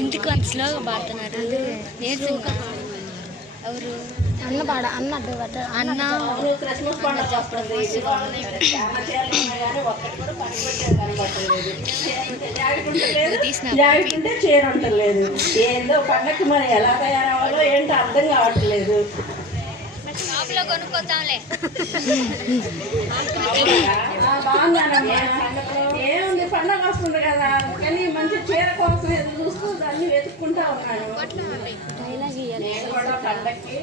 ఇంటికి అంత స్లోగా పాడుతున్నారు. ఎవరు అన్న పాడ అన్న అన్న జాడుకుంటే చీర ఉండలేదు. ఏందో పండగకి మరి ఎలా తయారవ్వాలో ఏంటో అర్థం కావట్లేదు. బాగుందన్నమ్మా. ఏముంది పండగ వస్తుంది కదా కానీ మంచి చీర కోసం చూస్తూ దాన్ని వెతుక్కుంటా ఉన్నాను. నేను కూడా పండగకి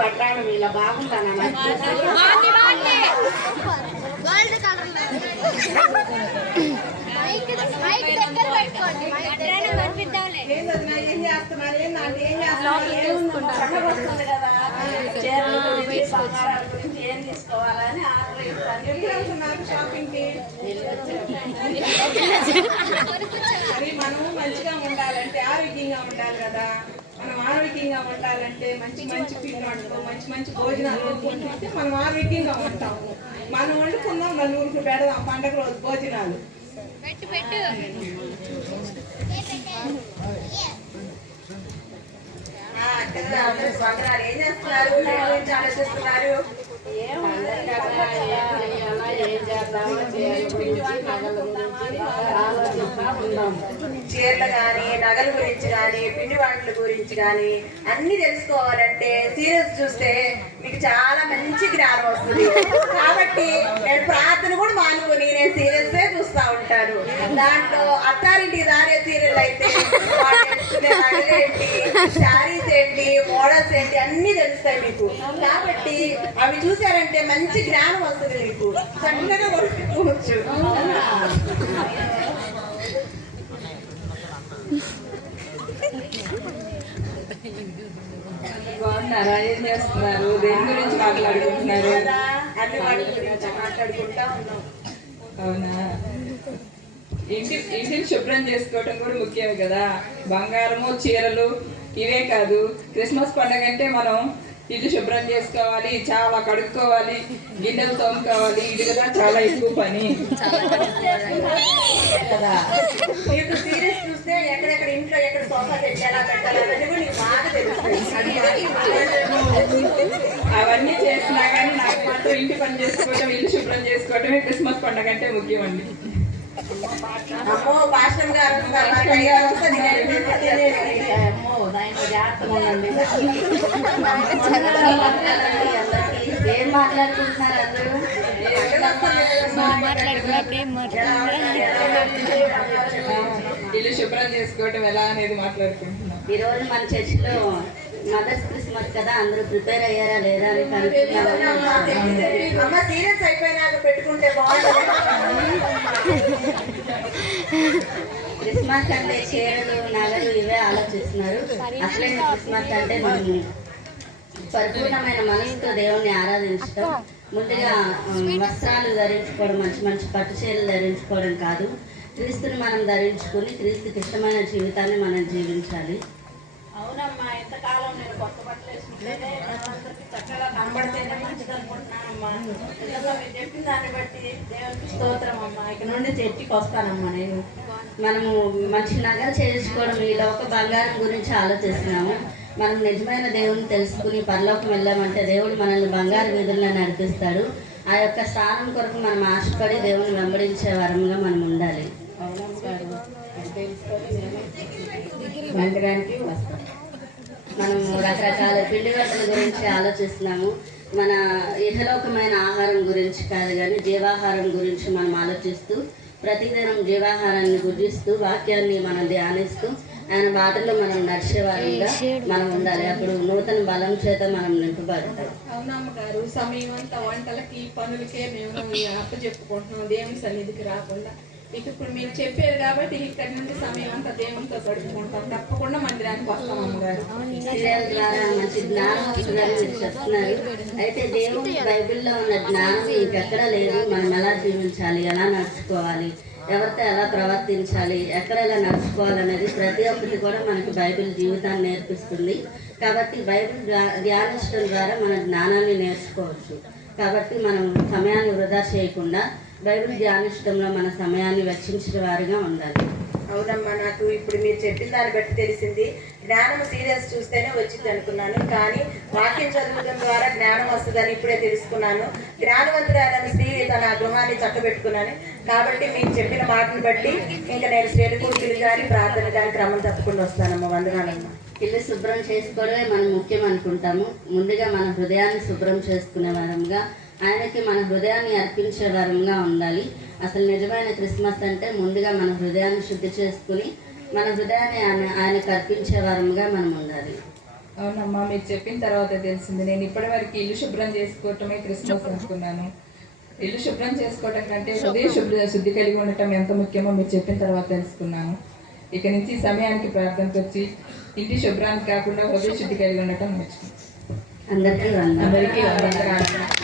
వడ్డాను ఇలా బాగుంటానమ్మా. ఏం చేస్తున్నారు? ఏంటంటే ఏం చేస్తున్నారు? వస్తుంది కదా చీరల గురించి బంగారాల గురించి ఏం తీసుకోవాలని ఆర్డర్ ఇస్తాను. ఎప్పుడు వెళ్తున్నారు షాపింగ్కి? మరి మనము మంచిగా ఉండాలంటే ఆరోగ్యంగా ఉండాలి కదా. మనం ఆరోగ్యంగా ఉండాలంటే మంచి మంచి పిండి మంచి మంచి భోజనాలు వండుకుంటే మనం ఆరోగ్యంగా ఉంటాము. మనం వండుకుందాం, నలుగురికి పెడదాం పండగ రోజు భోజనాలు. బంగారాలు ఏం చేస్తున్నారు? ఆలోచిస్తున్నారు. చీరలు కానీ నగల గురించి కానీ పిండి వంటల గురించి కానీ అన్ని తెలుసుకోవాలంటే సీరియల్స్ చూస్తే మీకు చాలా మంచి జ్ఞానం వస్తుంది. కాబట్టి నేను ప్రార్థన కూడా మానుకొని నేను సీరియల్సే చూస్తూ ఉంటాను. దాంట్లో అత్తారింటికి దారే సీరియల్ అయితే నగలేంటి, శారీస్ ఏంటి, మోడల్స్ ఏంటి అన్ని తెలుస్తాయి మీకు. కాబట్టి అవి చూసారంటే మంచి జ్ఞానం వస్తుంది మీకు. చక్కగా కొనుక్కోవచ్చు. బాగున్నారా? ఏం చేస్తున్నారు? దేని గురించి మాట్లాడుకుంటున్నారు? అన్ని వాటి గురించి మాట్లాడుకుంటా ఉన్నాం. అవునా? ఇంటిని శుభ్రం చేసుకోవటం కూడా ముఖ్యం కదా. బంగారము చీరలు ఇవే కాదు, క్రిస్మస్ పండుగ అంటే మనం ఇల్లు శుభ్రం చేసుకోవాలి, చాలా కడుక్కోవాలి, గిన్నెలు తోముకోవాలి. ఇది కదా చాలా ఎక్కువ పని కదా. మీకు సీరియస్ చూస్తే ఎక్కడెక్కడ ఇంట్లో ఎక్కడ సోఫా సెట్ ఎలా పెట్టాలన్నది కూడా నీకు బాగా తెలుస్తుంది. అవన్నీ చేసినా కానీ నాకు మాత్రం ఇంటి పని చేసుకోవటం, ఇల్లు శుభ్రం చేసుకోవటమే క్రిస్మస్ పండుగ అంటే ముఖ్యం అండి. అమ్మో పాస్టర్ గారు ఏం మాట్లాడుకుంటున్నారు అందరూ? ఇల్లు శుభ్రం చేసుకోవటం ఎలా అనేది మాట్లాడుకుంటున్నాం. ఈ రోజు మన చర్చిలో మదర్స్ క్రిస్మస్ కదా, అందరూ ప్రిపేర్ అయ్యారా లేదా అని సీరియస్ అయిపోయినాక పెట్టుకుంటే బాగుంటుంది. క్రిస్మస్ అంటే చీరలు నగలు ఇవే ఆలోచిస్తున్నారు. అసలైన క్రిస్మస్ అంటే మనం పరిపూర్ణమైన మనసుతో దేవుణ్ణి ఆరాధించడం. ముందుగా వస్త్రాలు ధరించుకోవడం, మంచి మంచి పట్టు చీరలు ధరించుకోవడం కాదు, క్రీస్తుని మనం ధరించుకుని క్రీస్తుకి ఇష్టమైన జీవితాన్ని మనం జీవించాలి. అవునమ్మా, ఎంతకాలం నేను కొత్త బట్టలు వేసుకుంటేనే చక్కగా కనబడితేనే మంచిది అనుకుంటున్నానమ్మా. మీరు చెప్పిన దాన్ని బట్టి దేవునికి స్తోత్రం అమ్మా. ఇక్కడ నుండి చర్చికి వస్తానమ్మా. నేను మనము మంచి నగలు చేయించుకోవడం, ఈ లోక బంగారం గురించి ఆలోచిస్తున్నాము. మనం నిజమైన దేవుని తెలుసుకుని పరలోకం వెళ్ళామంటే దేవుడు మనల్ని బంగారు వీధుల్లో నడిపిస్తాడు. ఆ యొక్క స్థానం కొరకు మనం ఆశపడి దేవుని వెంబడించే వరంగా మనం ఉండాలి. మందిరానికి వస్తాం. మనం రకరకాల పిండి వంటల గురించి ఆలోచిస్తున్నాము. మన ఇహలోకమైన ఆహారం గురించి కాదు కానీ జీవాహారం గురించి మనం ఆలోచిస్తూ ప్రతిదినం జీవాహారాన్ని భుజిస్తూ వాక్యాన్ని మనం ధ్యానిస్తూ ఆయన బాటలో మనం నడిచేవారంగా మనం ఉండాలి. అప్పుడు నూతన బలం చేత మనం నింపబడతాం. అవునమ్మ గారు, సమయం అంతా వంటలకి పనులకే మేము అప్పచెప్పుకుంటున్నాం, దేవుని సన్నిధికి రాకుండా. ఇప్పుడు మీరు చెప్పారు కాబట్టి ఇక్కడి నుండి సమయం అంతా దేవునితో గడుపుకుంటాం. తప్పకుండా మందిరానికి వస్తాం అమ్మగారు. సీరియల్ ద్వారా మంచి జ్ఞానం వస్తుందని మీరు చెప్తున్నారు. అయితే దేవుని బైబిల్లో ఉన్న జ్ఞానం ఇంకెక్కడ లేదు. మనం ఎలా జీవించాలి, ఎలా నడుచుకోవాలి, ఎవరితో ఎలా ప్రవర్తించాలి, ఎక్కడ ఎలా నడుచుకోవాలనేది ప్రతి ఒక్కటి కూడా మనకి బైబిల్ జీవితాన్ని నేర్పిస్తుంది. కాబట్టి బైబిల్ ధ్యానించడం ద్వారా మన జ్ఞానాన్ని నేర్చుకోవచ్చు. కాబట్టి మనం సమయాన్ని వృధా చేయకుండా బైబిల్ ధ్యానించడంలో మన సమయాన్ని వెచ్చించిన వారిగా ఉండాలి. అవునమ్మా, నాకు ఇప్పుడు మీరు చెప్పిన దాన్ని బట్టి తెలిసింది. జ్ఞానం సీరియల్స్ చూస్తేనే వచ్చింది అనుకున్నాను, కానీ వాక్యం చదవడం ద్వారా జ్ఞానం వస్తుందని ఇప్పుడే తెలుసుకున్నాను. జ్ఞానవంతురాలైన స్త్రీ తన గృహాన్ని చక్కబెట్టుకున్నాను. కాబట్టి మీకు చెప్పిన మాటను బట్టి ఇంకా నేను శ్రేణుకూడికి కానీ ప్రార్థన కానీ క్రమం తప్పకుండా వస్తానమ్మా. వందనాలమ్మా. ఇల్లు శుభ్రం చేసుకోవడమే మనం ముఖ్యం అనుకుంటాము. ముందుగా మన హృదయాన్ని శుభ్రం చేసుకునే వారంగా, ఆయనకి మన హృదయాన్ని అర్పించే వారంగా ఉండాలి. అసలు నిజమైన క్రిస్మస్ అంటే ముందుగా మన హృదయాన్ని శుద్ధి చేసుకుని మన హృదయాన్ని ఆయనకు అర్పించే వారంగా మనం ఉండాలి. అవునమ్మా, మీరు చెప్పిన తర్వాత తెలిసింది. నేను ఇప్పటి వరకు ఇల్లు శుభ్రం చేసుకోవటమే క్రిస్మస్ అనుకున్నాను. ఇల్లు శుభ్రం చేసుకోవటం కంటే హృదయ శుద్ధి కలిగి ఉండటం ఎంత ముఖ్యమో మీరు చెప్పిన తర్వాత తెలుసుకున్నాను. ఇక నుంచి సమయానికి ప్రార్థనకు వచ్చి ఇంటి శుభ్రానికి కాకుండా హృదయ శుద్ధి కలిగి ఉండటం నేర్చుకున్నాను. అందరికీ అందరికీ వందనాలు.